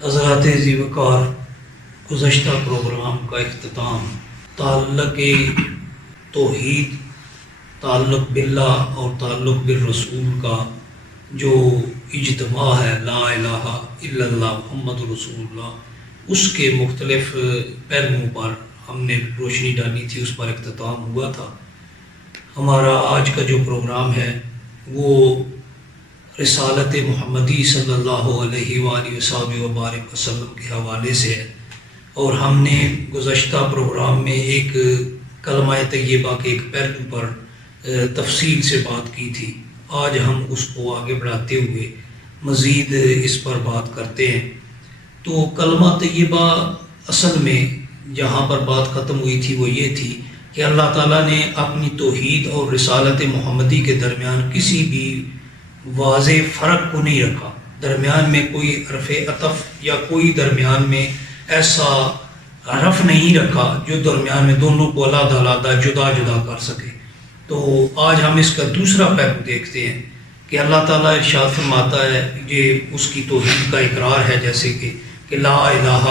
حضرات ذی وقار، گزشتہ پروگرام کا اختتام تعلق توحید، تعلق باللہ اور تعلق بالرسول کا جو اجتماع ہے، لا الہ الا اللہ محمد رسول اللہ، اس کے مختلف پہلوؤں پر ہم نے روشنی ڈالی تھی، اس پر اختتام ہوا تھا۔ ہمارا آج کا جو پروگرام ہے وہ رسالت محمدی صلی اللہ علیہ وآلہ وبارک وسلم کے حوالے سے ہے، اور ہم نے گزشتہ پروگرام میں ایک کلمہ طیبہ کے ایک پہلو پر تفصیل سے بات کی تھی۔ آج ہم اس کو آگے بڑھاتے ہوئے مزید اس پر بات کرتے ہیں۔ تو کلمہ طیبہ اصل میں جہاں پر بات ختم ہوئی تھی وہ یہ تھی کہ اللہ تعالیٰ نے اپنی توحید اور رسالت محمدی کے درمیان کسی بھی واضح فرق کو نہیں رکھا، درمیان میں کوئی حرف عطف یا کوئی درمیان میں ایسا حرف نہیں رکھا جو درمیان میں دونوں کو علیحدہ علیحدہ جدا جدا کر سکے۔ تو آج ہم اس کا دوسرا پہلو دیکھتے ہیں کہ اللہ تعالیٰ ارشاد فرماتا ہے، یہ اس کی توحید کا اقرار ہے، جیسے کہ لا الہ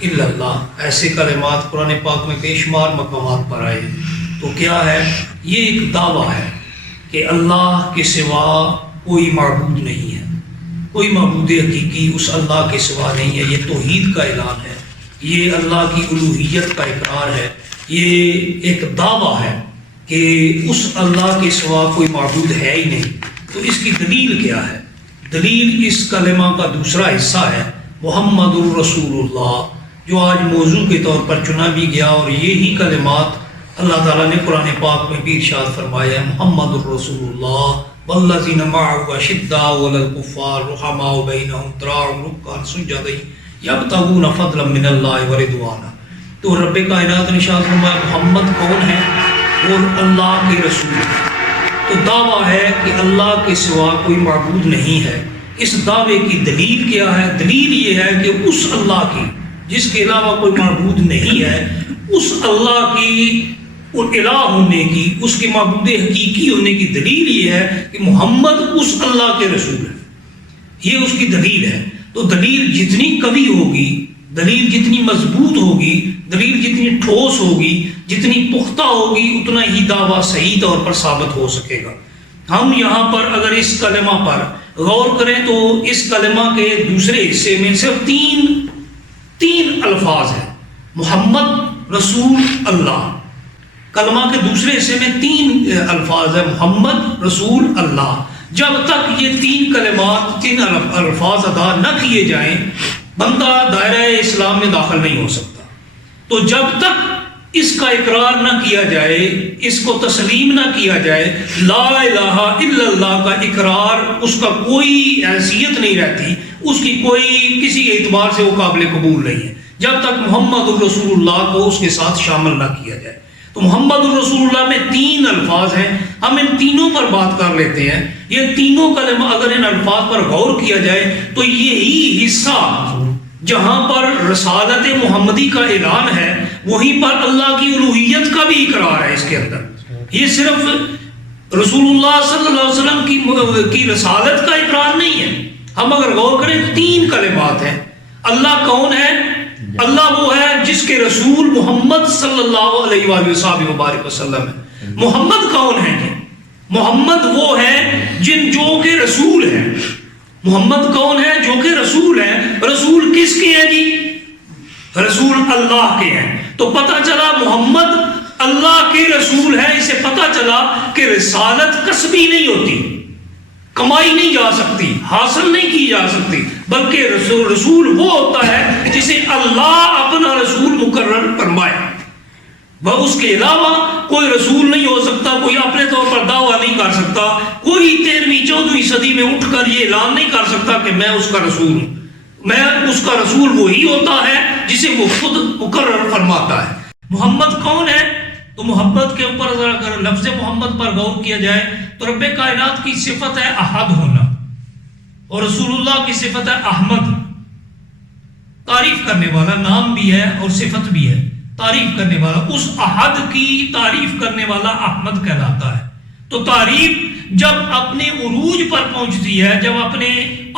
الا اللہ، ایسے کلمات قرآن پاک میں بے شمار مقامات پر آئے ہیں۔ تو کیا ہے؟ یہ ایک دعویٰ ہے کہ اللہ کے سوا کوئی معبود نہیں ہے، کوئی معبود حقیقی اس اللہ کے سوا نہیں ہے۔ یہ توحید کا اعلان ہے، یہ اللہ کی الوہیت کا اقرار ہے، یہ ایک دعویٰ ہے کہ اس اللہ کے سوا کوئی معبود ہے ہی نہیں۔ تو اس کی دلیل کیا ہے؟ دلیل اس کلمہ کا دوسرا حصہ ہے محمد الرسول اللہ، جو آج موضوع کے طور پر چنا بھی گیا، اور یہی کلمات اللہ تعالیٰ نے قرآن پاک میں بھی ارشاد فرمایا ہے، محمد الرسول اللہ والذین معه اشداء علی الکفار رحماء بینہم تراہم رکعا سجدا یبتغون فضلا من اللہ ورضوانا۔ تو رب کائنات نے ارشاد فرمایا محمد کون ہے؟ اور اللہ کے رسول ہے۔ تو دعویٰ ہے کہ اللہ کے سوا کوئی معبود نہیں ہے۔ اس دعوے کی دلیل کیا ہے؟ دلیل یہ ہے کہ اس اللہ کی جس کے علاوہ کوئی معبود نہیں ہے، اس اللہ کی الہ ہونے کی، اس کے معبود حقیقی ہونے کی دلیل یہ ہے کہ محمد اس اللہ کے رسول ہے۔ یہ اس کی دلیل ہے۔ تو دلیل جتنی قوی ہوگی، دلیل جتنی مضبوط ہوگی، دلیل جتنی ٹھوس ہوگی، جتنی پختہ ہوگی، اتنا ہی دعویٰ صحیح طور پر ثابت ہو سکے گا۔ ہم یہاں پر اگر اس کلمہ پر غور کریں تو اس کلمہ کے دوسرے حصے میں صرف تین الفاظ ہیں، محمد رسول اللہ۔ کلمہ کے دوسرے حصے میں 3 الفاظ ہیں، محمد رسول اللہ۔ جب تک یہ 3 کلمات، 3 الفاظ ادا نہ کیے جائیں، بندہ دائرہ اسلام میں داخل نہیں ہو سکتا۔ تو جب تک اس کا اقرار نہ کیا جائے، اس کو تسلیم نہ کیا جائے، لا الہ الا اللہ کا اقرار، اس کا کوئی حیثیت نہیں رہتی، اس کی کوئی کسی اعتبار سے وہ قابل قبول نہیں ہے، جب تک محمد الرسول اللہ کو اس کے ساتھ شامل نہ کیا جائے۔ تو محمد الرسول اللہ میں 3 الفاظ ہیں، ہم ان تینوں پر بات کر لیتے ہیں۔ یہ تینوں کلمہ اگر ان الفاظ پر غور کیا جائے تو یہی حصہ جہاں پر رسالت محمدی کا اعلان ہے، وہیں پر اللہ کی الوہیت کا بھی اقرار ہے۔ اس کے اندر یہ صرف رسول اللہ صلی اللہ علیہ وسلم کی رسالت کا اقرار نہیں ہے۔ ہم اگر غور کریں 3 کلمات ہیں۔ اللہ کون ہے؟ اللہ وہ ہے جس کے رسول محمد صلی اللہ علیہ وآلہ وبارک وسلم ہے۔ محمد کون ہے؟ محمد وہ ہے جو کہ رسول ہے۔ محمد کون ہے؟ جو کہ رسول ہے۔ رسول کس کے ہیں جی؟ رسول اللہ کے ہیں۔ تو پتہ چلا محمد اللہ کے رسول ہے۔ اسے پتہ چلا کہ رسالت کسبی نہیں ہوتی، کمائی نہیں جا سکتی، حاصل نہیں کی جا سکتی، بلکہ رسول وہ ہوتا ہے جسے اللہ اپنا رسول مقرر فرمائے۔ وہ اس کے علاوہ کوئی رسول نہیں ہو سکتا، کوئی اپنے طور پر دعویٰ نہیں کر سکتا، کوئی 13ویں 14ویں صدی میں اٹھ کر یہ اعلان نہیں کر سکتا کہ میں اس کا رسول ہوں۔ میں اس کا رسول وہی ہوتا ہے جسے وہ خود مقرر فرماتا ہے۔ محمد کون ہے؟ تو محمد کے اوپر اگر لفظ محمد پر غور کیا جائے تو رب کائنات کی صفت ہے احد ہونا، اور رسول اللہ کی صفت ہے احمد، تعریف کرنے والا، نام بھی ہے اور صفت بھی ہے، تعریف کرنے والا۔ اس احد کی تعریف کرنے والا احمد کہلاتا ہے۔ تو تعریف جب اپنے عروج پر پہنچتی ہے، جب اپنے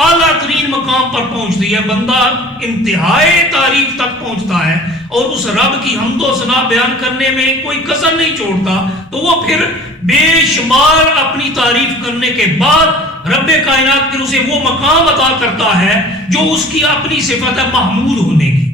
اعلیٰ ترین مقام پر پہنچتی ہے، بندہ انتہائی تعریف تک پہنچتا ہے اور اس رب کی حمد و ثنا بیان کرنے میں کوئی کسر نہیں چھوڑتا، تو وہ پھر بے شمار اپنی تعریف کرنے کے بعد رب کائنات پھر اسے وہ مقام عطا کرتا ہے جو اس کی اپنی صفت ہے محمود ہونے کی۔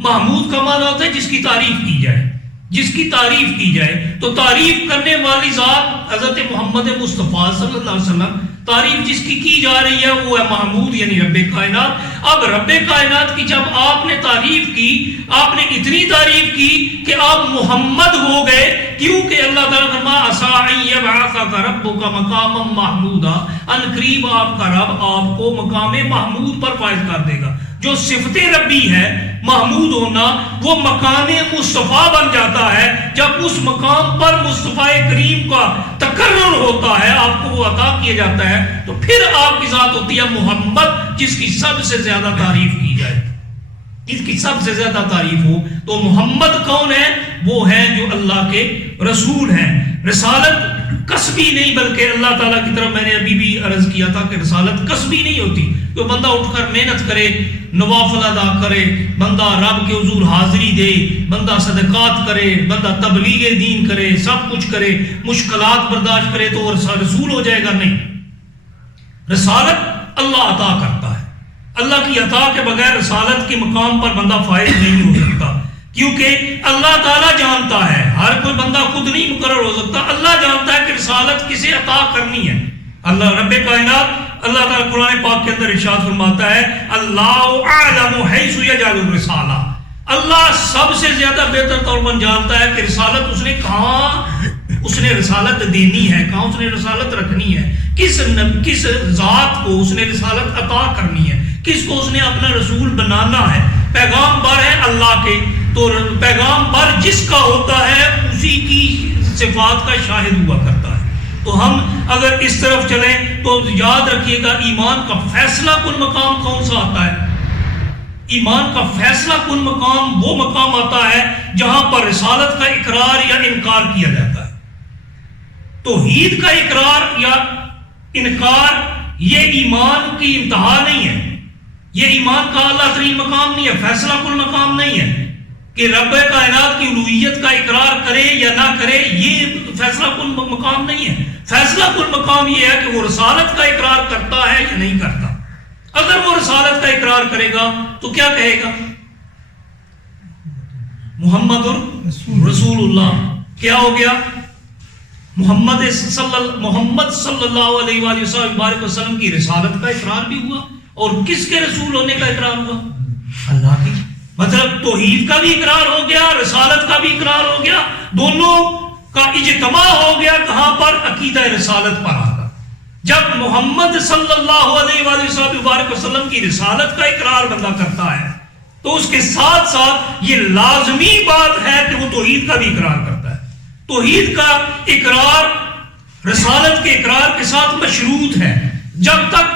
محمود کا معنی ہوتا ہے جس کی تعریف کی جائے، جس کی تعریف کی جائے، تو تعریف کرنے والی ذات حضرت محمد مصطفیٰ صلی اللہ علیہ وسلم، تعریف جس کی جا رہی ہے وہ ہے محمود یعنی رب کائنات۔ اب رب کائنات کی جب آپ نے تعریف کی، آپ نے اتنی تعریف کی کہ آپ محمد ہو گئے، کیونکہ اللہ تعالیٰ فرمایا عسیٰ ان یبعثک ربک مقاما محمودا، ان قریب آپ کا رب آپ کو مقام محمود پر فائز کر دے گا۔ جو صفت ربی ہے محمود ہونا، وہ مقام مصطفیٰ بن جاتا ہے جب اس مقام پر مصطفیٰ کریم کا تقرر ہوتا ہے، آپ کو وہ عطا کیا جاتا ہے، تو پھر آپ کی ذات ہوتی ہے محمد، جس کی سب سے زیادہ تعریف کی جائے، جس کی سب سے زیادہ تعریف ہو۔ تو محمد کون ہے؟ وہ ہے جو اللہ کے رسول ہیں۔ رسالت کسبی نہیں بلکہ اللہ تعالیٰ کی طرف، میں نے ابھی بھی عرض کیا تھا کہ رسالت کسبی نہیں ہوتی، تو بندہ اٹھ کر محنت کرے، نوافل ادا کرے، بندہ رب کے حضور حاضری دے، بندہ صدقات کرے، بندہ تبلیغ دین کرے، سب کچھ کرے، مشکلات برداشت کرے تو وہ رسول ہو جائے گا؟ نہیں، رسالت اللہ عطا کرتا ہے۔ اللہ کی عطا کے بغیر رسالت کے مقام پر بندہ فائز نہیں ہو سکتا، کیونکہ اللہ تعالیٰ جانتا ہے، ہر کوئی بندہ خود نہیں مقرر ہو سکتا، اللہ جانتا ہے کہ رسالت کسے عطا کرنی ہے۔ اللہ رب کائنات، اللہ تعالیٰ قرآن پاک کے اندر ارشاد فرماتا ہے اللہ اعلم حیث یجعل الرسالہ، اللہ سب سے زیادہ بہتر طور پر جانتا ہے کہ رسالت اس نے کہاں اس نے رسالت دینی ہے، کہاں اس نے رسالت رکھنی ہے، کس ذات کو اس نے رسالت عطا کرنی ہے، کس کو اس نے اپنا رسول بنانا ہے۔ پیغام بر ہے اللہ کے، تو پیغام بر جس کا ہوتا ہے اسی کی صفات کا شاہد ہوا کرتا ہے۔ تو ہم اگر اس طرف چلیں تو یاد رکھیے گا ایمان کا فیصلہ کن مقام کون سا آتا ہے؟ ایمان کا فیصلہ کن مقام وہ مقام آتا ہے جہاں پر رسالت کا اقرار یا انکار کیا جاتا ہے۔ توحید کا اقرار یا انکار یہ ایمان کی انتہا نہیں ہے، یہ ایمان کا اعلیٰ ترین مقام نہیں ہے، فیصلہ کن مقام نہیں ہے کہ رب کائنات کی الوہیت کا اقرار کرے یا نہ کرے، یہ فیصلہ کن مقام نہیں ہے۔ فیصلہ کن مقام یہ ہے کہ وہ رسالت کا اقرار کرتا ہے یا نہیں کرتا۔ اگر وہ رسالت کا اقرار کرے گا تو کیا کہے گا؟ محمد رسول اللہ۔ کیا ہو گیا؟ محمد صلی اللہ علیہ وآلہ وسلم کی رسالت کا اقرار بھی ہوا، اور کس کے رسول ہونے کا اقرار ہوا؟ اللہ کی۔ مطلب توحید کا بھی اقرار ہو گیا، رسالت کا بھی اقرار ہو گیا، دونوں کا اجتماع ہو گیا کہاں پر؟ عقیدہ رسالت پر آ کر۔ جب محمد صلی اللہ علیہ وآلہ وسلم کی رسالت کا اقرار بندہ کرتا ہے تو اس کے ساتھ ساتھ یہ لازمی بات ہے کہ وہ توحید کا بھی اقرار کرتا ہے۔ توحید کا اقرار رسالت کے اقرار کے ساتھ مشروط ہے۔ جب تک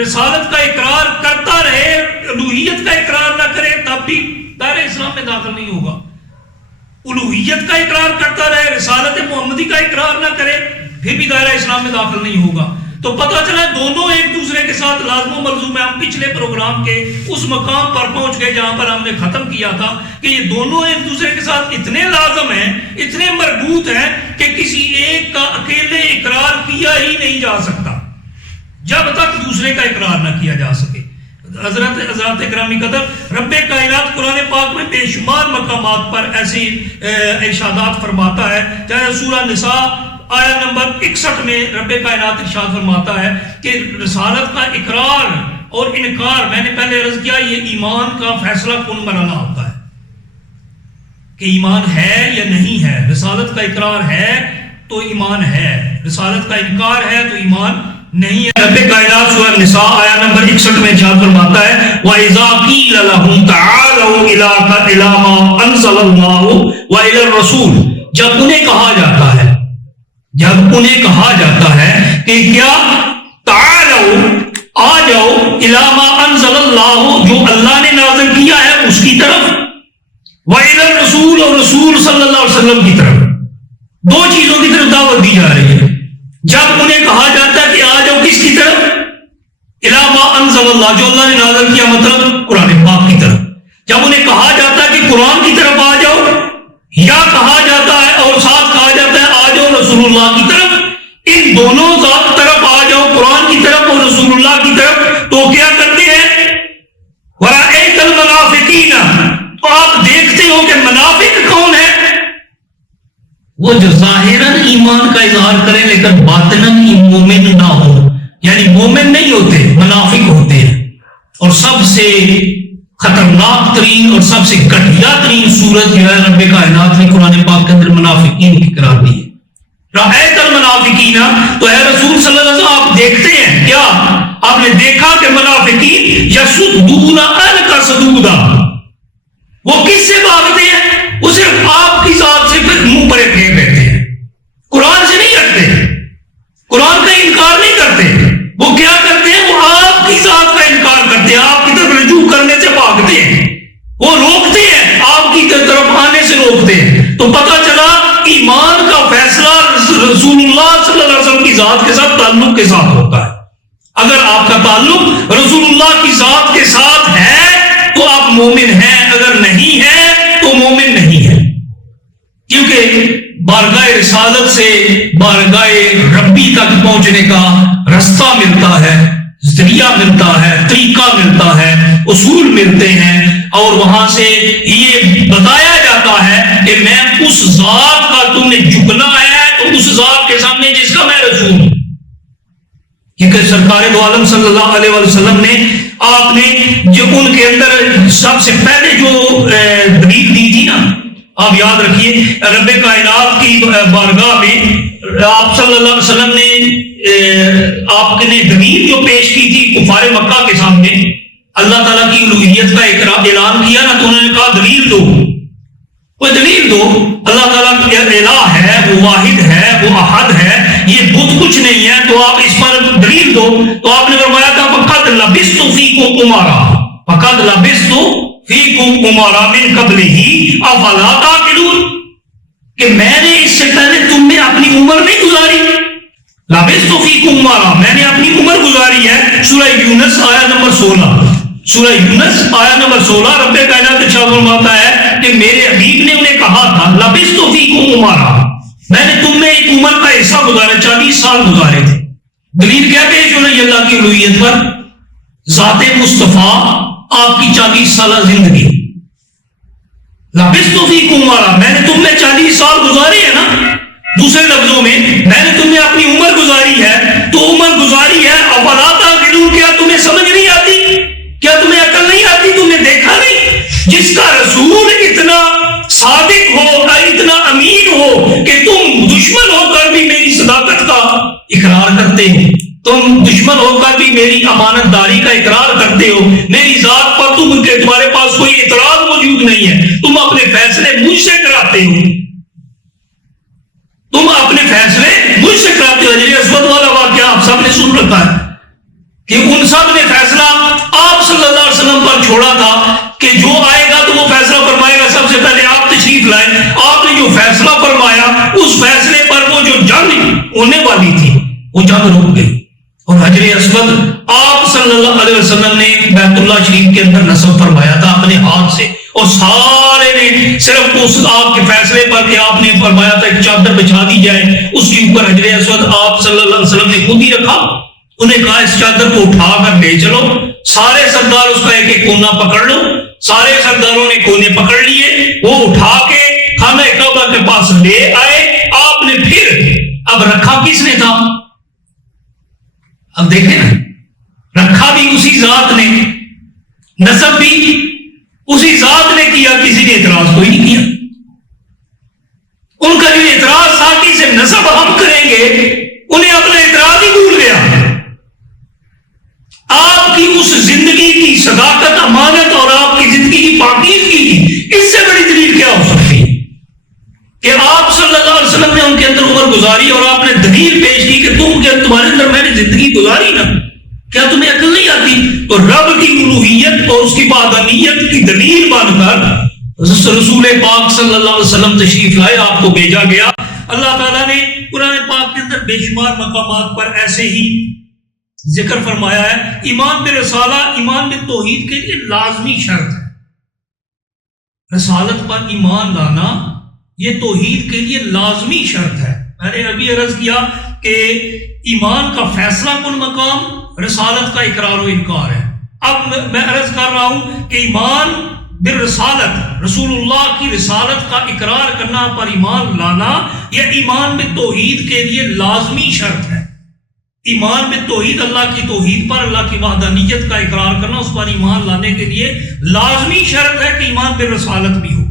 رسالت کا اقرار کرتا رہے، الوہیت کا اقرار نہ کرے، تب بھی دائرہ اسلام میں داخل نہیں ہوگا۔ الوہیت کا اقرار کرتا رہے، رسالت محمدی کا اقرار نہ کرے، پھر بھی دائرہ اسلام میں داخل نہیں ہوگا۔ تو پتہ چلا دونوں ایک دوسرے کے ساتھ لازم و ملزوم ہے۔ ہم پچھلے پروگرام کے اس مقام پر پہنچ گئے جہاں پر ہم نے ختم کیا تھا کہ یہ دونوں ایک دوسرے کے ساتھ اتنے لازم ہیں، اتنے مربوط ہیں کہ کسی ایک کا اکیلے اقرار کیا ہی نہیں جا سکتا جب تک دوسرے کا اقرار نہ کیا جا سکے۔ حضرات گرامی قدر، رب کائنات قرآن پاک میں بے شمار مقامات پر ایسے ارشادات فرماتا ہے، چاہے سورہ نساء آیت نمبر 61 میں رب کائنات ارشاد فرماتا ہے کہ رسالت کا اقرار اور انکار، میں نے پہلے عرض کیا، یہ ایمان کا فیصلہ کن مرحلہ ہوتا ہے کہ ایمان ہے یا نہیں ہے۔ رسالت کا اقرار ہے تو ایمان ہے، رسالت کا انکار ہے تو ایمان نہیں ہے۔ رب کائنات سورہ نساء آیت نمبر 61 میں ارشاد فرماتا ہے وَإِذَا قِيلَ لَهُمْ تَعَالَوْا إِلَى مَا أَنزَلَ اللَّهُ وَإِلَى الرَّسُولِ، جب انہیں کہا جاتا ہے کہ کیا تعالوا، آ جاؤ، إِلَى مَا أَنزَلَ اللَّهُ، جو اللہ نے نازل کیا ہے اس کی طرف، وَإِلَى الرَّسُولِ، اور رسول صلی اللہ علیہ وسلم کی طرف، دو چیزوں کی طرف دعوت دی جا رہی ہے۔ جب انہیں کہا جاتا ہے کہ آ جاؤ کس کی طرف؟ الی ما انزل اللہ، جو اللہ نے نازل کیا، مطلب قرآن پاک کی طرف. جب انہیں کہا جاتا ہے کہ قرآن کی طرف آ جاؤ، یا کہا جاتا ہے اور ساتھ کہا جاتا ہے آ جاؤ رسول اللہ کی طرف، ان دونوں ذات طرف آ جاؤ، قرآن کی طرف اور رسول اللہ کی طرف، تو کیا کرتے ہیں؟ وَرَأَيْتَ الْمُنَافِقِينَ، تو آپ دیکھتے ہو کہ منافق کون ہے؟ وہ جو ظاہراً ایمان کا اظہار کرے لیکن باطناً مومن نہ ہو، یعنی مومن نہیں ہوتے، منافق ہوتے ہیں. اور سب سے خطرناک ترین اور سب سے گھٹیا ترین صورت جو ہے رب کائنات نے قرآن پاک کے اندر منافقین کی قرار دی ہے. رأیت المنافقین، تو اے رسول صلی اللہ علیہ وسلم آپ دیکھتے ہیں کیا؟ آپ نے دیکھا کہ منافقین یصدون عنک صدودا، وہ کس سے بھاگتے ہیں؟ وہ صرف آپ کی ذات سے منہ پر پھیر رہتے ہیں، قرآن سے نہیں ہٹتے، قرآن کا انکار نہیں کرتے. وہ کیا کرتے ہیں؟ وہ آپ کی ذات کا انکار کرتے ہیں، آپ کی طرف رجوع کرنے سے بھاگتے ہیں، وہ روکتے ہیں، آپ کی طرف آنے سے روکتے ہیں. تو پتہ چلا ایمان کا فیصلہ رسول اللہ صلی اللہ علیہ وسلم کی ذات کے ساتھ تعلق کے ساتھ ہوتا ہے. اگر آپ کا تعلق رسول اللہ کی ذات کے ساتھ ہے تو آپ مومن ہیں، اگر نہیں ہے تو مومن نہیں ہے. کیونکہ بارگاہ رسالت سے بارگاہ ربی تک پہنچنے کا رستہ ملتا ہے، ذریعہ ملتا ہے، طریقہ ملتا ہے، اصول ملتے ہیں، اور وہاں سے یہ بتایا جاتا ہے کہ میں اس ذات کا تم نے جھکنا ہے تو اس ذات کے سامنے جس کا میں رسول ہوں. کیونکہ سرکار دو عالم صلی اللہ علیہ وسلم نے آپ نے جو ان کے اندر سب سے پہلے جو دلیل دی تھی نا، آپ یاد رکھیے رب کائنات کی بارگاہ میں آپ صلی اللہ علیہ وسلم نے آپ نے دلیل جو پیش کی تھی کفار مکہ کے سامنے، اللہ تعالیٰ کی الوہیت کا اعلان کیا نا، تو انہوں نے کہا دلیل دو، کوئی دلیل دو، اللہ تعالیٰ کا الہ ہے، وہ واحد ہے، وہ احد ہے، یہ بت کچھ نہیں ہے، تو آپ اس پر دلیل دو. تو آپ نے فرمایا تھا فقد لبثت فیکم عمرا، فقد لبثت فیکم عمرا من قبلہ افلا تعقلون، کہ میں نے اس سے پہلے تم نے اپنی عمر نہیں گزاری. لبثت فیکم عمرا، میں نے اپنی عمر گزاری ہے. سورہ یونس آیت نمبر 16، سورہ یونس آیت نمبر 16 رب کائنات ارشاد فرماتا ہے کہ میرے حبیب نے انہیں کہا تھا لبثت فیکم عمرا، میں نے تم میں ایک عمر کا حصہ گزارا، 40 سال گزارے تھے. دلیل کیا پیش ہو رہی ہے اللہ کی الوہیت پر؟ ذات مصطفیٰ آپ کی 40 سالہ زندگی. لبثت فیکم عمرا، میں نے تم میں 40 سال گزارے ہیں نا. دوسرے لفظوں میں نے تم نے اپنی عمر گزاری ہے، تو عمر گزاری ہے، افلا تعقلون، کیا تمہیں سمجھ نہیں آتی؟ کیا تمہیں عقل نہیں آتی؟ تم نے دیکھا نہیں جس کا رسول اتنا صادق ہو، اتنا امین ہو کہ تم دشمن ہو کر بھی میری صداقت کا اقرار کرتے ہو، تم دشمن ہو کر بھی میری امانت داری کا اقرار کرتے ہو، میری ذات پر تمہارے پاس کوئی اعتراض موجود نہیں ہے، تم اپنے فیصلے مجھ سے کراتے ہو، تم اپنے فیصلے مجھ سے کراتے ہو. حجر اسود والا واقعہ آپ سب نے سن رکھا ہے کہ ان سب نے فیصلہ آپ صلی اللہ علیہ وسلم پر چھوڑا تھا کہ جو آئے گا تو وہ فیصلہ فرمائے گا. سب سے پہلے آپ تشریف لائے، آپ نے جو فیصلہ فرمایا اس فیصلے پر وہ جو جنگ ہونے والی تھی وہ جنگ رک گئی. اور حجر اسود آپ صلی اللہ علیہ وسلم نے بیت اللہ شریف کے اندر نصب فرمایا تھا اپنے ہاتھ سے، اور سارے نے صرف اس آپ کے فیصلے پر کہ آپ نے فرمایا تھا ایک چادر بچھا دی جائے، اس کے اوپر حجر اسود آپ صلی اللہ علیہ وسلم نے خود ہی رکھا. انہیں کہا اس چادر کو اٹھا کر لے چلو، سارے سردار اس کا ایک ایک کونا پکڑ لو. سارے سرداروں نے کونے پکڑ لیے، وہ اٹھا کے خانہ کعبہ کے پاس لے آئے. آپ نے پھر اب رکھا کس نے تھا؟ اب دیکھیں نا، رکھا بھی اسی ذات نے، نصب بھی اسی ذات نے کیا، کسی نے اعتراض کوئی نہیں کیا. ان کا جو اعتراض تھا کہ اسے نصب ہم کریں گے، انہیں اپنا اعتراض ہی بھول گیا. آپ کی اس زندگی کی صداقت، امانت اور آپ کی زندگی کی پاکیزگی کی اس سے بڑی دلیل کیا ہو سکتی ہے کہ آپ صلی اللہ علیہ وسلم نے ان کے اندر عمر گزاری اور آپ نے دلیل پیش کی کہ تمہارے اندر میں نے زندگی گزاری نا، کیا تمہیں عقل نہیں آتی؟ تو رب کی الوہیت اور اس کی وحدانیت کی دلیل بن کر رسول پاک صلی اللہ علیہ وسلم تشریف لائے، آپ کو بھیجا گیا. اللہ تعالیٰ نے قرآن پاک کے اندر بے شمار مقامات پر ایسے ہی ذکر فرمایا ہے ایمان بالرسالہ، ایمان بالتوحید کے لیے لازمی شرط ہے۔ رسالت پر ایمان لانا یہ توحید کے لیے لازمی شرط ہے۔ میں نے ابھی عرض کیا کہ ایمان کا فیصلہ کن مقام رسالت کا اقرار و انکار ہے۔ اب میں عرض کر رہا ہوں کہ ایمان بالرسالت، رسول اللہ کی رسالت کا اقرار کرنا، پر ایمان لانا، یہ ایمان بالتوحید کے لیے لازمی شرط ہے۔ ایمان بالتوحید، اللہ کی توحید پر، اللہ کی وحدانیت کا اقرار کرنا، اس پر ایمان لانے کے لیے لازمی شرط ہے کہ ایمان بالرسالت بھی ہو۔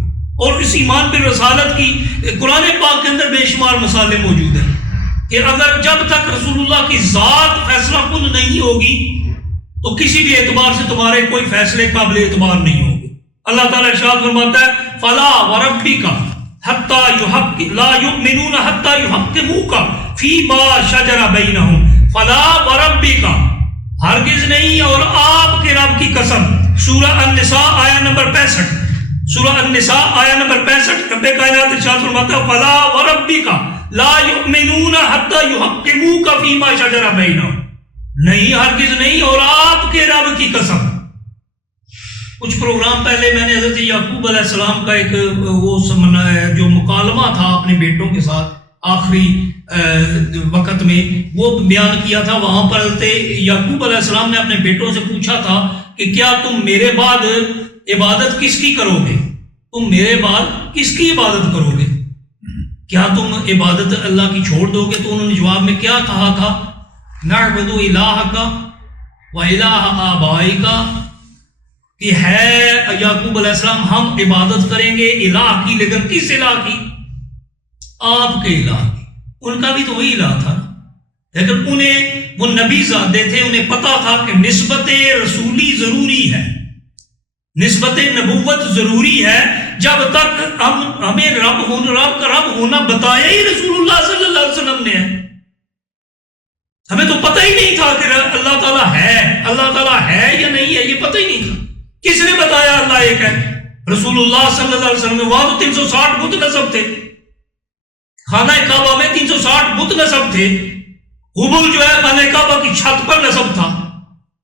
اور اس ایمان بالرسالت کی قرآن پاک کے اندر بے شمار مثالیں موجود ہیں کہ اگر جب تک رسول اللہ کی ذات فیصلہ کن نہیں ہوگی تو کسی بھی اعتبار سے تمہارے کوئی فیصلے قابل اعتبار نہیں ہوں گے۔ اللہ تعالیٰ ارشاد فرماتا ہے فلا وربک حتی لا یؤمنون حتی یحکموک فیما شجر بینہم، فلا وربک، ہرگز نہیں، اور آپ کے رب کی قسم۔ سورہ النساء آیہ نمبر 65، سورہ النساء آیہ نمبر 65، رب کائنات ارشاد فرماتا ہے فلا وربک لا یؤمنون حتی یحکموک فیما شجر بینہم، نہیں، ہرگز نہیں، اور آپ کے رب کی قسم۔ کچھ پروگرام پہلے میں نے حضرت یعقوب علیہ السلام کا ایک وہ جو مکالمہ تھا اپنے بیٹوں کے ساتھ آخری وقت میں، وہ بیان کیا تھا۔ وہاں پر حضرت یعقوب علیہ السلام نے اپنے بیٹوں سے پوچھا تھا کہ کیا تم میرے بعد عبادت کس کی کرو گے؟ تم میرے بعد کس کی عبادت کرو گے؟ کیا تم عبادت اللہ کی چھوڑ دو گے؟ تو انہوں نے جواب میں کیا کہا تھا؟ نعبد الہک و الہ آبائک، کہ ہے یعقوب علیہ السلام ہم عبادت کریں گے الہ کی، لیکن کس الہ کی؟ آپ کے الہ کی۔ ان کا بھی تو وہی الہ تھا نا، لیکن انہیں وہ نبی زادے تھے، انہیں پتا تھا کہ نسبت رسولی ضروری ہے، نسبت نبوت ضروری ہے۔ جب تک ہمیں رب کا رب ہونا بتایا ہی رسول اللہ صلی اللہ علیہ وسلم نے ہے، ہمیں تو پتہ ہی نہیں تھا کہ اللہ تعالیٰ ہے، اللہ تعالیٰ ہے یا نہیں ہے، یہ پتہ ہی نہیں تھا۔ کس نے بتایا اللہ ایک ہے؟ رسول اللہ صلی اللہ علیہ وسلم نے۔ وہاں تو 360 بت نصب تھے، خانہ کعبہ میں 360 بت نصب تھے، حبل جو ہے خانہ کعبہ کی چھت پر نصب تھا،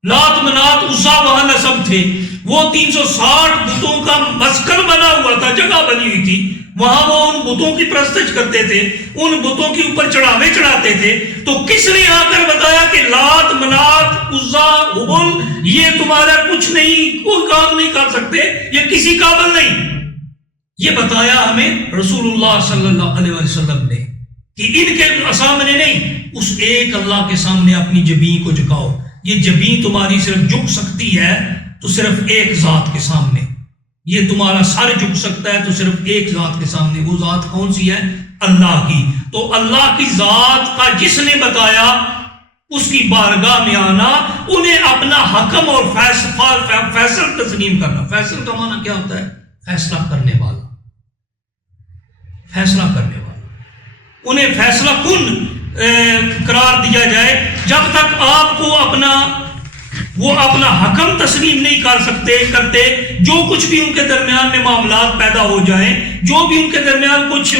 لات منات عزا وہاں نصب تھے، وہ 360 بتوں کا مسکن بنا ہوا تھا، جگہ بنی ہوئی تھی، وہاں وہ ان بتوں کی پرستش کرتے تھے، ان بتوں کے اوپر چڑھاوے چڑھاتے تھے۔ تو کس نے آ کر بتایا کہ لات منات عزا حبل یہ تمہارا کچھ نہیں، کوئی کام نہیں کر سکتے، یہ کسی قابل نہیں؟ یہ بتایا ہمیں رسول اللہ صلی اللہ علیہ وسلم نے کہ ان کے سامنے نہیں، اس ایک اللہ کے سامنے اپنی جبین کو جھکاؤ۔ یہ جبین تمہاری صرف جھک سکتی ہے تو صرف ایک ذات کے سامنے، یہ تمہارا سر جھک سکتا ہے تو صرف ایک ذات کے سامنے۔ وہ ذات کون سی ہے؟ اللہ کی۔ تو اللہ کی ذات کا جس نے بتایا اس کی بارگاہ میں آنا، انہیں اپنا حکم اور فیصل تسلیم کرنا۔ فیصل کا معنی کیا ہوتا ہے؟ فیصلہ کرنے والا، فیصلہ کرنے والا۔ انہیں فیصلہ کن قرار دیا جائے۔ جب تک آپ کو وہ اپنا حکم تسلیم نہیں کر سکتے کرتے، جو کچھ بھی ان کے درمیان میں معاملات پیدا ہو جائیں، جو بھی ان کے درمیان کچھ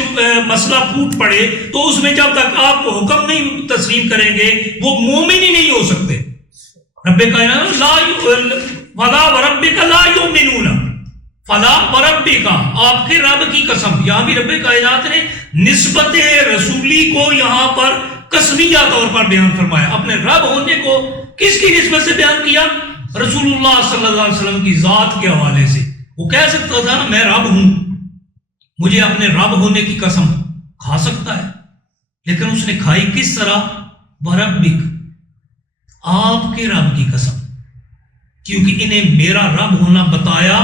مسئلہ پھوٹ پڑے، تو اس میں جب تک آپ کو حکم نہیں تسلیم کریں گے وہ مومن ہی نہیں ہو سکتے۔ رب کائنات فلا وربک لا یؤمنون، فلا وربک، آپ کے رب کی قسم۔ یہاں بھی رب کائنات نے نسبت رسولی کو یہاں پر قسمیہ طور پر بیان فرمایا۔ اپنے رب ہونے کو کس کی نسبت سے بیان کیا؟ رسول اللہ صلی اللہ علیہ وسلم کی ذات کے حوالے سے۔ وہ کہہ سکتا تھا نا میں رب ہوں، مجھے اپنے رب ہونے کی قسم کھا سکتا ہے، لیکن اس نے کھائی کس طرح؟ وربک، آپ کے رب کی قسم، کیونکہ انہیں میرا رب ہونا بتایا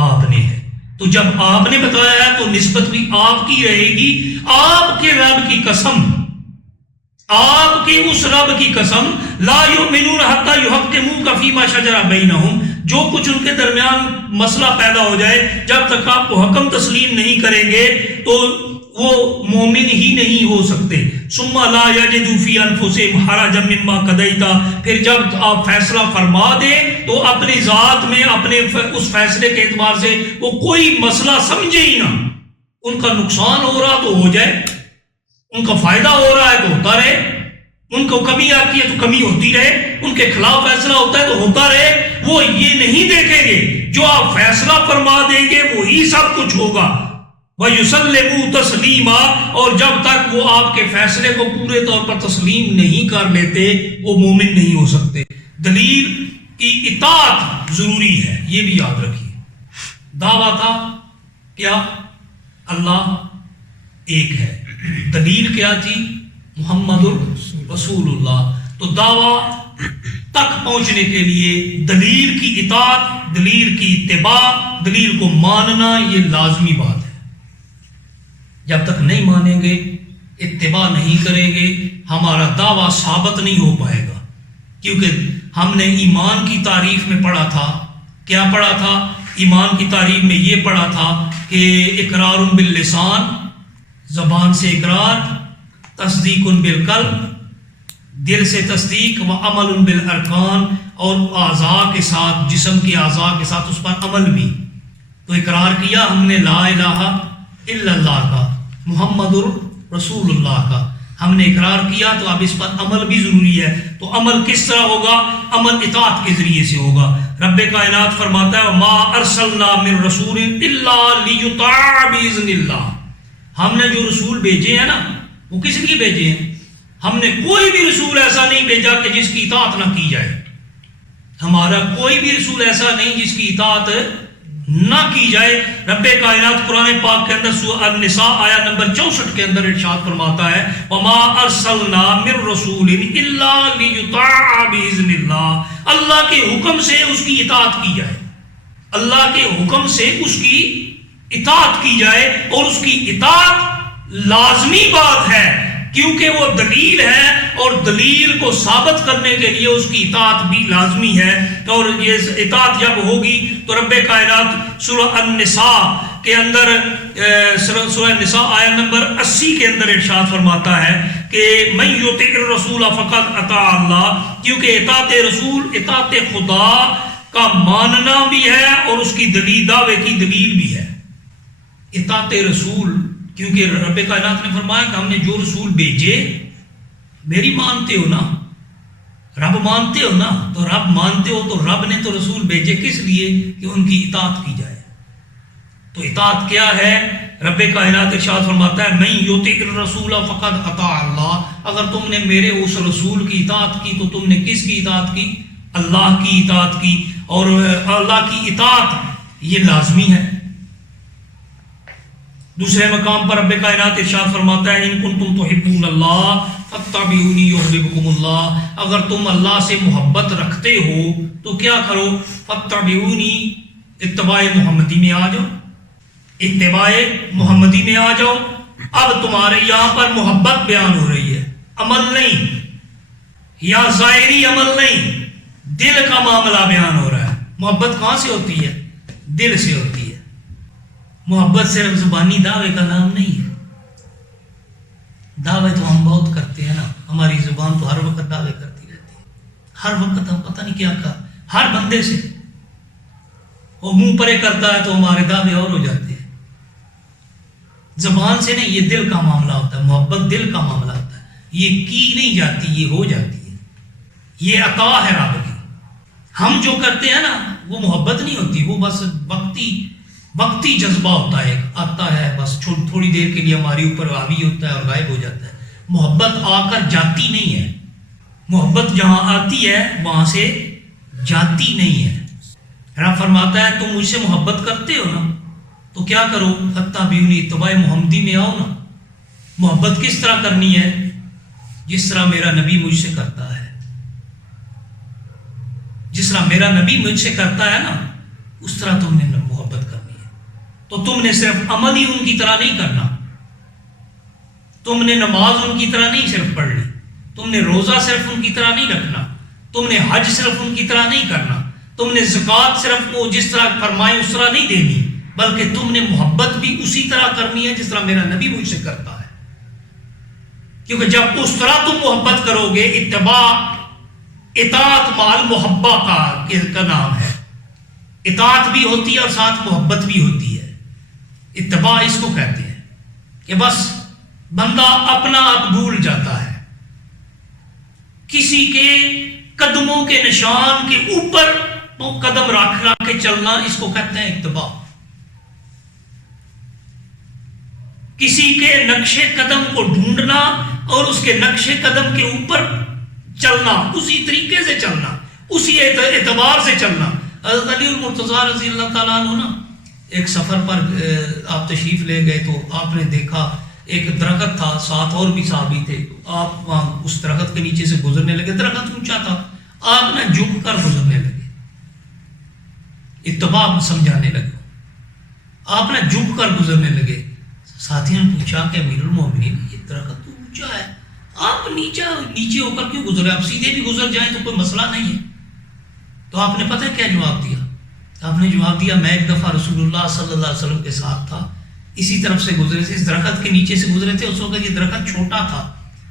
آپ نے ہے۔ تو جب آپ نے بتایا ہے تو نسبت بھی آپ کی رہے گی۔ آپ کے رب کی قسم، آپ کے اس رب کی قسم، لا یؤمنون حتی یحکموک فیما شجر بینہم، جو کچھ ان کے درمیان مسئلہ پیدا ہو جائے، جب تک آپ کو حکم تسلیم نہیں کریں گے تو وہ مومن ہی نہیں ہو سکتے۔ ثم لا یجدوا فی انفسہم حرجا مما قضیت، پھر جب آپ فیصلہ فرما دیں تو اپنی ذات میں اپنے اس فیصلے کے اعتبار سے وہ کوئی مسئلہ سمجھے ہی نہ۔ ان کا نقصان ہو رہا تو ہو جائے، ان کا فائدہ ہو رہا ہے تو ہوتا رہے، ان کو کمی آتی ہے تو کمی ہوتی رہے، ان کے خلاف فیصلہ ہوتا ہے تو ہوتا رہے، وہ یہ نہیں دیکھیں گے جو آپ فیصلہ فرما دیں گے وہی سب کچھ ہوگا۔ وَيُسَلِّمُوا تَسْلِيمًا، اور جب تک وہ آپ کے فیصلے کو پورے طور پر تسلیم نہیں کر لیتے وہ مومن نہیں ہو سکتے۔ دلیل کی اطاعت ضروری ہے، یہ بھی یاد رکھیے۔ دعویٰ تھا کیا؟ اللہ ایک ہے۔ دلیل کیا تھی؟ محمد رسول اللہ۔ تو دعویٰ تک پہنچنے کے لیے دلیل کی اطاعت، دلیل کی اتباع، دلیل کو ماننا یہ لازمی بات ہے۔ جب تک نہیں مانیں گے، اتباع نہیں کریں گے، ہمارا دعویٰ ثابت نہیں ہو پائے گا۔ کیونکہ ہم نے ایمان کی تعریف میں پڑھا تھا، کیا پڑھا تھا؟ ایمان کی تعریف میں یہ پڑھا تھا کہ اقرار باللسان، زبان سے اقرار، تصدیق بالقلب، دل سے تصدیق، و عمل بالارکان، اور اعضاء کے ساتھ، جسم کے اعضاء کے ساتھ اس پر عمل بھی۔ تو اقرار کیا ہم نے لا الہ الا اللہ کا، محمد رسول اللہ کا ہم نے اقرار کیا، تو اب اس پر عمل بھی ضروری ہے۔ تو عمل کس طرح ہوگا؟ عمل اطاعت کے ذریعے سے ہوگا۔ رب کائنات فرماتا ہے وَمَا أَرْسَلْنَا مِن رَسُولٍ إِلَّا لِيُطَاعَ بِإِذْنِ اللَّهِ، ہم نے جو رسول بھیجے ہیں نا وہ کس لیے بھیجے ہیں؟ ہم نے کوئی بھی رسول ایسا نہیں بھیجا کہ جس کی اطاعت نہ کی جائے۔ ہمارا کوئی بھی رسول ایسا نہیں جس کی اطاعت نہ کی جائے۔ رب کائنات قرآن پاک کے اندر سورہ النساء آیا نمبر 64 کے اندر ارشاد فرماتا ہے وَمَا أَرْسَلْنَا مِن رَسُولٍ إِلَّا لِيُطَاعَ بِإِذْنِ اللَّهِ، اللہ کے حکم سے اس کی اطاعت کی جائے، اللہ کے حکم سے اس کی اطاعت کی جائے، اور اس کی اطاعت لازمی بات ہے کیونکہ وہ دلیل ہے، اور دلیل کو ثابت کرنے کے لیے اس کی اطاعت بھی لازمی ہے۔ اور یہ اطاعت جب ہوگی تو رب کائنات سورہ النساء کے اندر سورہ النساء آیت نمبر 80 کے اندر ارشاد فرماتا ہے کہ مَن یُطِعِ الرَّسُولَ فَقَدْ اَطَاعَ اللَّهَ، کیونکہ اطاعت رسول اطاعت خدا کا ماننا بھی ہے اور اس کی دلیل، دعوے کی دلیل بھی ہے۔ اطاعت رسول، کیونکہ رب کائنات نے فرمایا کہ ہم نے جو رسول بھیجے، میری مانتے ہو نا، رب مانتے ہو نا، تو رب مانتے ہو تو رب نے تو رسول بھیجے کس لیے؟ کہ ان کی اطاعت کی جائے۔ تو اطاعت کیا ہے؟ رب کائنات ارشاد فرماتا ہے من یطع الرسول فقد اطاع اللہ، اگر تم نے میرے اس رسول کی اطاعت کی تو تم نے کس کی اطاعت کی؟ اللہ کی اطاعت کی، اور اللہ کی اطاعت یہ لازمی ہے۔ دوسرے مقام پر رب کائنات ارشاد فرماتا ہے ان کنتم تحبون اللہ فاتبعونی یحببکم اللہ، اگر تم اللہ سے محبت رکھتے ہو تو کیا کرو؟ فاتبعونی، اتباع محمدی میں آ جاؤ، اتباع محمدی میں آ جاؤ۔ اب تمہارے یہاں پر محبت بیان ہو رہی ہے، عمل نہیں، یا ظاہری عمل نہیں، دل کا معاملہ بیان ہو رہا ہے۔ محبت کہاں سے ہوتی ہے؟ دل سے ہوتی ہے۔ محبت صرف زبانی دعوے کا نام نہیں ہے۔ دعوے تو ہم بہت کرتے ہیں نا، ہماری زبان تو ہر وقت دعوے کرتی رہتی ہے، ہر وقت ہم پتہ نہیں کیا کہا ہر بندے سے، وہ منہ پرے کرتا ہے تو ہمارے دعوے اور ہو جاتے ہیں۔ زبان سے نہیں، یہ دل کا معاملہ ہوتا ہے، محبت دل کا معاملہ ہوتا ہے، یہ کی نہیں جاتی، یہ ہو جاتی ہے، یہ عطا ہے رب کی۔ ہم جو کرتے ہیں نا وہ محبت نہیں ہوتی، وہ بس وقتی جذبہ ہوتا ہے، آتا ہے بس تھوڑی دیر کے لیے ہمارے اوپر حاوی ہوتا ہے اور غائب ہو جاتا ہے۔ محبت آ کر جاتی نہیں ہے، محبت جہاں آتی ہے وہاں سے جاتی نہیں ہے۔ رب فرماتا ہے تم مجھ سے محبت کرتے ہو نا تو کیا کرو؟ فاتبعونی، اتباع محمدی میں آؤ نا۔ محبت کس طرح کرنی ہے؟ جس طرح میرا نبی مجھ سے کرتا ہے، جس طرح میرا نبی مجھ سے کرتا ہے نا اس طرح تم نے محبت کرنی ہے۔ تو تم نے صرف عمل ہی ان کی طرح نہیں کرنا، تم نے نماز ان کی طرح نہیں صرف پڑھنی، تم نے روزہ صرف ان کی طرح نہیں رکھنا، تم نے حج صرف ان کی طرح نہیں کرنا، تم نے زکوٰۃ صرف وہ جس طرح فرمائے اس طرح نہیں دینی، بلکہ تم نے محبت بھی اسی طرح کرنی ہے جس طرح میرا نبی مجھ سے کرتا ہے۔ کیونکہ جب اس طرح تم محبت کرو گے، اتباع اطاعت مال محبہ کا نام ہے، اطاعت بھی ہوتی ہے اور ساتھ محبت بھی ہوتی ہے۔ اتباع اس کو کہتے ہیں کہ بس بندہ اپنا آپ بھول جاتا ہے، کسی کے قدموں کے نشان کے اوپر قدم رکھ کے چلنا، اس کو کہتے ہیں اتباع۔ کسی کے نقش قدم کو ڈھونڈنا اور اس کے نقش قدم کے اوپر چلنا، اسی طریقے سے چلنا، اسی اعتبار سے چلنا۔ حضرت علی المرتضیٰ رضی اللہ تعالیٰ عنہ نا ایک سفر پر آپ تشریف لے گئے تو آپ نے دیکھا ایک درخت تھا، ساتھ اور بھی صحابی تھے، تو آپ وہاں اس درخت کے نیچے سے گزرنے لگے۔ درخت اونچا تھا، آپ نے جھک کر گزرنے لگے، اتباع سمجھانے لگے، آپ نے جھک کر گزرنے لگے۔ ساتھیوں نے پوچھا کہ امیر المومنین یہ درخت تو اونچا ہے، آپ نیچے ہو کر کیوں گزرے؟ آپ سیدھے بھی گزر جائیں تو کوئی مسئلہ نہیں ہے۔ تو آپ نے پتہ کیا جواب دیا؟ آپ نے جواب دیا، میں ایک دفعہ رسول اللہ صلی اللہ علیہ وسلم کے ساتھ تھا، اسی طرف سے گزرے تھے، اس درخت کے نیچے سے گزرے تھے، اس وقت یہ درخت چھوٹا تھا،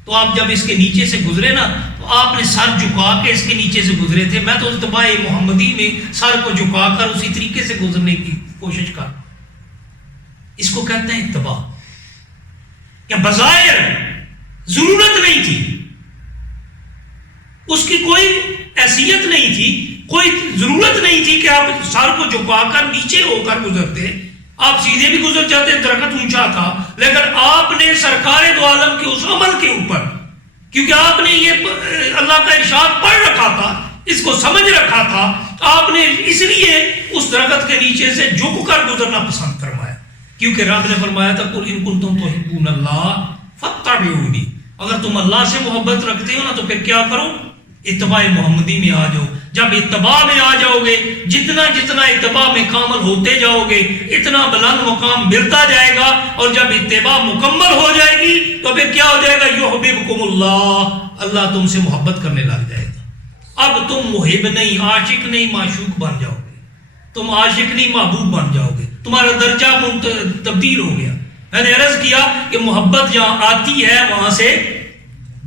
تو آپ جب اس کے نیچے سے گزرے نا تو آپ نے سر جھکا کے اس کے نیچے سے گزرے تھے، میں تو اتباع محمدی میں سر کو جھکا کر اسی طریقے سے گزرنے کی کوشش کر، اس کو کہتے ہیں اتباع۔ یا بظاہر ضرورت نہیں تھی، اس کی کوئی حیثیت نہیں تھی، کوئی ضرورت نہیں تھی کہ آپ سر کو جھکا کر نیچے ہو کر گزرتے، آپ سیدھے بھی گزر جاتے، درخت اونچا تھا، لیکن آپ نے سرکار دو عالم کے اس عمل کے اوپر، کیونکہ آپ نے یہ اللہ کا ارشاد پڑھ رکھا تھا، اس کو سمجھ رکھا تھا، آپ نے اس لیے اس درخت کے نیچے سے جھک کر گزرنا پسند فرمایا، کیونکہ رب نے فرمایا تھا قل ان کنتم تحبون اللہ فاتبعونی، اگر تم اللہ سے محبت رکھتے ہو نا تو پھر کیا کرو؟ اتباع محمدی میں آ جاؤ۔ جب اتباع میں آ جاؤ گے، جتنا جتنا اتباع میں کامل ہوتے جاؤ گے، اتنا بلند مقام ملتا جائے گا، اور جب اتباع مکمل ہو جائے گی تو پھر کیا ہو جائے گا؟ یحببکم اللہ، اللہ تم سے محبت کرنے لگ جائے گا۔ اب تم محب نہیں، عاشق نہیں، معشوق بن جاؤ گے، تم عاشق نہیں، محبوب بن جاؤ گے، تمہارا درجہ تبدیل ہو گیا۔ میں نے عرض کیا کہ محبت جہاں آتی ہے وہاں سے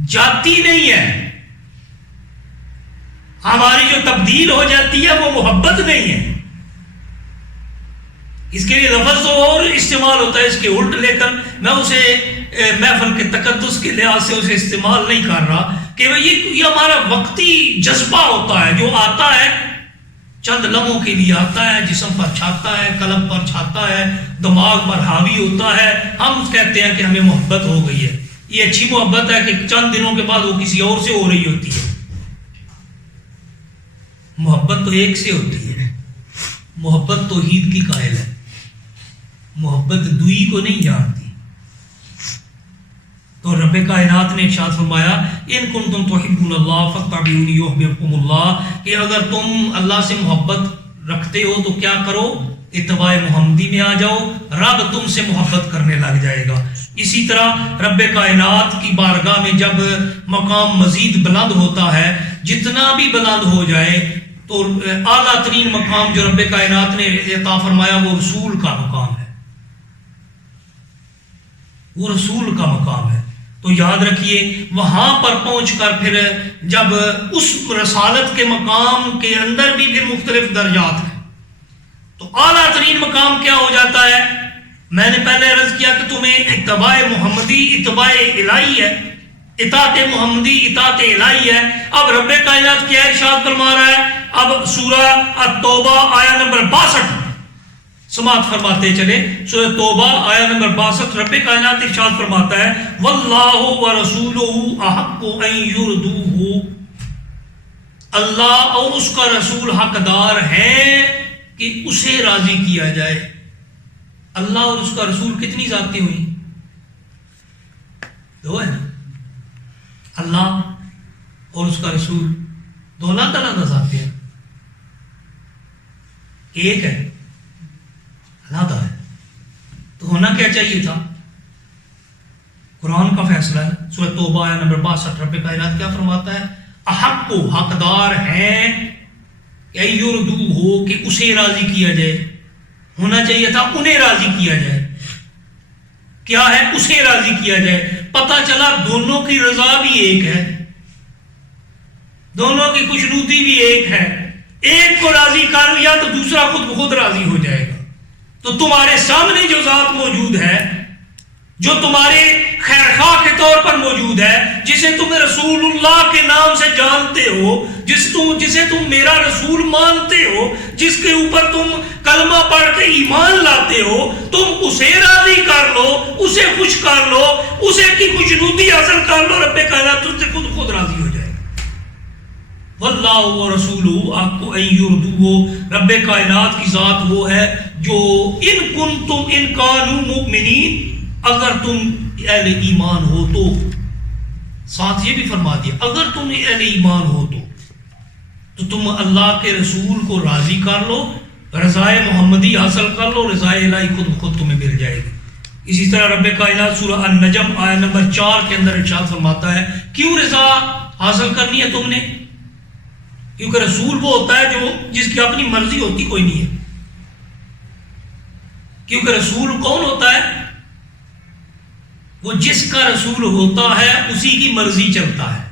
جاتی نہیں ہے، ہماری جو تبدیل ہو جاتی ہے وہ محبت نہیں ہے، اس کے لیے لفظ تو اور استعمال ہوتا ہے اس کے الٹ، لیکن میں اسے محفل کے تقدس کے لحاظ سے اسے استعمال نہیں کر رہا کہ یہ ہمارا وقتی جذبہ ہوتا ہے جو آتا ہے، چند لمحوں کے لیے آتا ہے، جسم پر چھاتا ہے، قلب پر چھاتا ہے، دماغ پر حاوی ہوتا ہے، ہم کہتے ہیں کہ ہمیں محبت ہو گئی ہے۔ یہ اچھی محبت ہے کہ چند دنوں کے بعد وہ کسی اور سے ہو رہی ہوتی ہے، محبت تو ایک سے ہوتی ہے، محبت توحید کی قائل ہے، محبت دوئی کو نہیں جانتی۔ تو رب کائنات نے ارشاد فرمایا ان کنتم تحبون اللہ فاتبعونی یحببکم اللہ، کہ اگر تم اللہ سے محبت رکھتے ہو تو کیا کرو؟ اتباع محمدی میں آ جاؤ، رب تم سے محبت کرنے لگ جائے گا۔ اسی طرح رب کائنات کی بارگاہ میں جب مقام مزید بلند ہوتا ہے، جتنا بھی بلند ہو جائے تو اعلیٰ ترین مقام جو رب کائنات نے عطا فرمایا وہ رسول کا مقام ہے، وہ رسول کا مقام ہے۔ تو یاد رکھیے وہاں پر پہنچ کر پھر جب اس رسالت کے مقام کے اندر بھی پھر مختلف درجات ہیں، تو اعلیٰ ترین مقام کیا ہو جاتا ہے؟ میں نے پہلے عرض کیا کہ تمہیں اتباع محمدی اتباع الہی ہے، اطاعت محمدی اطاعت الہی ہے۔ اب رب کائنات کیا ارشاد فرما رہا ہے؟ اب سورہ التوبہ آیا نمبر 62 سماعت فرماتے چلے، سورہ توبہ آیا نمبر 62، رب کائنات ارشاد فرماتا ہے واللہ ورسولہ احق ان یرضوہ، اللہ اور اس کا رسول حقدار ہیں کہ اسے راضی کیا جائے۔ اللہ اور اس کا رسول کتنی ذاتیں ہوئی؟ دو ہے نا، اللہ اور اس کا رسول دو اللہ تعالیٰ کا ذاتیں ہیں، ایک ہے اللہ ہے۔ تو ہونا کیا چاہیے تھا؟ قرآن کا فیصلہ ہے، سورہ توبہ آیا نمبر 62، رب کائنات کیا فرماتا ہے؟ احق کو حقدار ہیں کہ یردو ہو کہ اسے راضی کیا جائے، ہونا چاہیے تھا انہیں راضی کیا جائے۔ کیا ہے؟ اسے راضی کیا جائے۔ پتہ چلا دونوں کی رضا بھی ایک ہے، دونوں کی خوشنودی بھی ایک ہے، ایک کو راضی کر لیا تو دوسرا خود بخود راضی ہو جائے گا۔ تو تمہارے سامنے جو ذات موجود ہے جو تمہارے خیرخواہ کے طور پر موجود ہے، جسے تم رسول اللہ کے نام سے جانتے ہو، جسے تم میرا رسول مانتے ہو، جس کے اوپر تم کلمہ پڑھ کے ایمان لاتے ہو، تم اسے راضی کر لو، اسے خوش کر لو، اسے کی خوشنودی حاصل کر لو، رب کائنات تم سے خود راضی ہو جائے گا۔ واللہ و رسولہ احق ان یرضوہ، رب کائنات کی ذات وہ ہے جو ان کنتم ان کانوا مؤمنین، اگر تم اہل ایمان ہو تو، ساتھ یہ بھی فرما دیا اگر تم اہل ایمان ہو تو تم اللہ کے رسول کو راضی کر لو، رضائے محمدی حاصل کر لو، رضائے الہی خود تمہیں مل جائے گی۔ اسی طرح رب کائنات سورہ النجم آیت نمبر 4 کے اندر ارشاد فرماتا ہے کیوں رضا حاصل کرنی ہے تم نے؟ کیونکہ رسول وہ ہوتا ہے جو جس کی اپنی مرضی ہوتی کوئی نہیں ہے۔ کیونکہ رسول کون ہوتا ہے؟ وہ جس کا رسول ہوتا ہے اسی کی مرضی چلتا ہے۔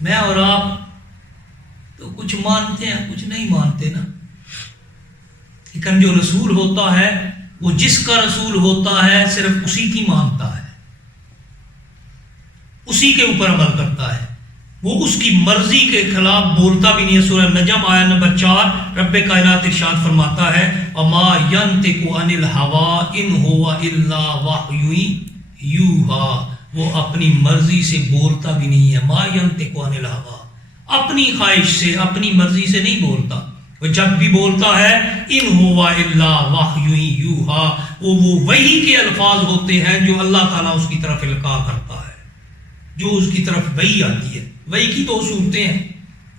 میں اور آپ تو کچھ مانتے ہیں کچھ نہیں مانتے نا، لیکن جو رسول ہوتا ہے وہ جس کا رسول ہوتا ہے صرف اسی کی مانتا ہے، اسی کے اوپر عمل کرتا ہے، وہ اس کی مرضی کے خلاف بولتا بھی نہیں ہے۔ سورہ نجم آیت نمبر 4 رب کائنات ارشاد فرماتا ہے وما ينطق عن الهوى ان هو الا وحی یوحی، وہ اپنی مرضی سے بولتا بھی نہیں ہے۔ ما ينطق عن الهوى، اپنی خواہش سے اپنی مرضی سے نہیں بولتا، وہ جب بھی بولتا ہے ان هو الا وحی یوحی، وہ وحی کے الفاظ ہوتے ہیں جو اللہ تعالیٰ اس کی طرف القاء کرتا ہے، جو اس کی طرف وحی آتی ہے۔ وحی کی دو صورتیں ہیں،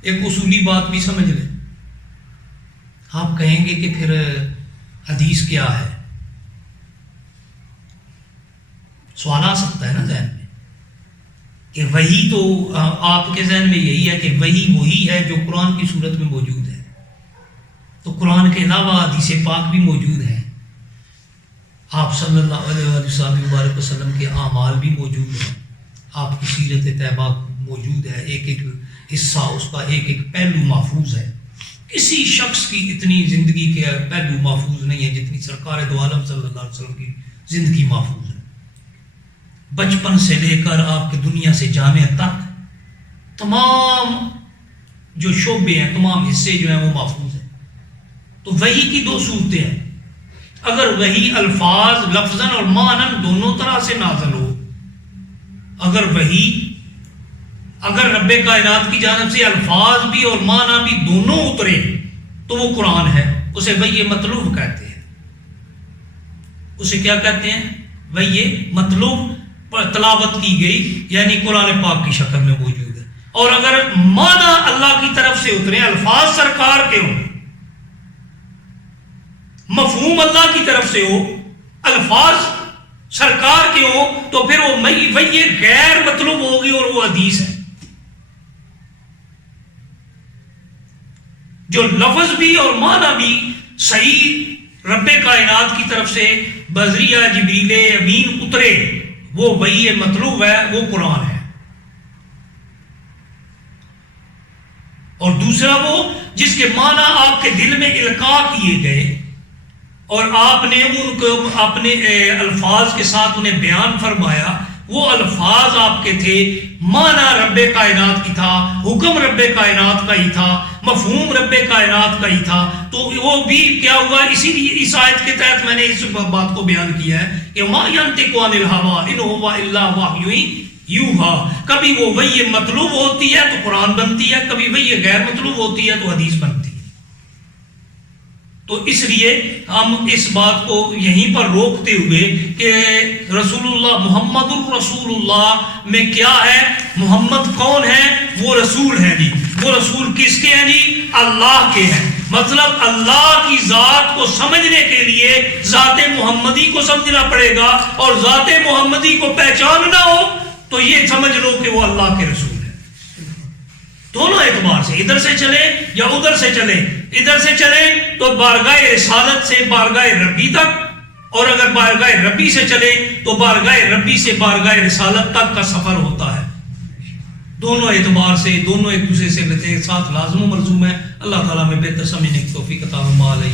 ایک اصولی بات بھی سمجھ لیں۔ آپ کہیں گے کہ پھر حدیث کیا ہے؟ سوال آ سکتا ہے نا ذہن میں کہ وحی تو آپ کے ذہن میں یہی ہے کہ وحی وہی ہے جو قرآن کی صورت میں موجود ہے، تو قرآن کے علاوہ حدیث پاک بھی موجود ہے، آپ صلی اللہ علیہ وسلم کے اعمال بھی موجود ہیں، آپ کی سیرت طیبہ موجود ہے، ایک ایک حصہ اس کا ایک ایک پہلو محفوظ ہے۔ کسی شخص کی اتنی زندگی کے پہلو محفوظ نہیں ہے جتنی سرکار دو عالم صلی اللہ علیہ وسلم کی زندگی محفوظ ہے۔ بچپن سے لے کر آپ کے دنیا سے جانے تک تمام جو شعبے ہیں، تمام حصے جو ہیں وہ محفوظ ہیں۔ تو وحی کی دو صورتیں ہیں، اگر وحی الفاظ لفظاً اور معناً دونوں طرح سے نازل ہو، اگر رب کائنات کی جانب سے الفاظ بھی اور معنی بھی دونوں اترے تو وہ قرآن ہے، اسے وحی مطلوب کہتے ہیں۔ اسے کیا کہتے ہیں؟ وحی مطلوب، تلاوت کی گئی یعنی قرآن پاک کی شکل میں موجود ہے۔ اور اگر معنی اللہ کی طرف سے اترے، الفاظ سرکار کے ہوں، مفہوم اللہ کی طرف سے ہو، الفاظ سرکار کے ہو، تو پھر وہ وحی غیر مطلوب ہوگی اور وہ حدیث ہے۔ جو لفظ بھی اور معنی بھی صحیح رب کائنات کی طرف سے بذریعہ جبریل امین اترے، وہ وحی مطلوب ہے، وہ قرآن ہے۔ اور دوسرا وہ جس کے معنی آپ کے دل میں القاء کیے گئے اور آپ نے ان کو اپنے الفاظ کے ساتھ انہیں بیان فرمایا، وہ الفاظ آپ کے تھے، معنی رب کائنات کی تھا، حکم رب کائنات کا ہی تھا، مفہوم رب کائنات کا ہی تھا، تو وہ بھی کیا ہوا؟ اسی لیے اس آیت کے تحت میں نے اس بات کو بیان کیا ہے کہ ما ينطق عن الهوى ان هو الا وحی یوحی۔ کبھی وہ وحی مطلوب ہوتی ہے تو قرآن بنتی ہے، کبھی وحی غیر مطلوب ہوتی ہے تو حدیث بنتی ہے۔ تو اس لیے ہم اس بات کو یہیں پر روکتے ہوئے کہ رسول اللہ محمد الرسول اللہ میں کیا ہے، محمد کون ہے؟ وہ رسول ہیں جی۔ وہ رسول کس کے ہیں جی؟ اللہ کے ہیں۔ مطلب اللہ کی ذات کو سمجھنے کے لیے ذات محمدی کو سمجھنا پڑے گا، اور ذات محمدی کو پہچاننا ہو تو یہ سمجھ لو کہ وہ اللہ کے رسول ہے۔ دونوں اعتبار سے، ادھر سے چلے یا ادھر سے چلے، ادھر سے چلے تو بارگاہ رسالت سے بارگاہ ربی تک، اور اگر بارگاہ ربی سے چلے تو بارگاہ ربی سے بارگاہ رسالت تک کا سفر ہوتا ہے۔ دونوں اعتبار سے دونوں ایک دوسرے سے ساتھ لازم و ملزوم ہے۔ اللہ تعالیٰ میں بہتر سمجھنے کی توفیق عطا فرمائے۔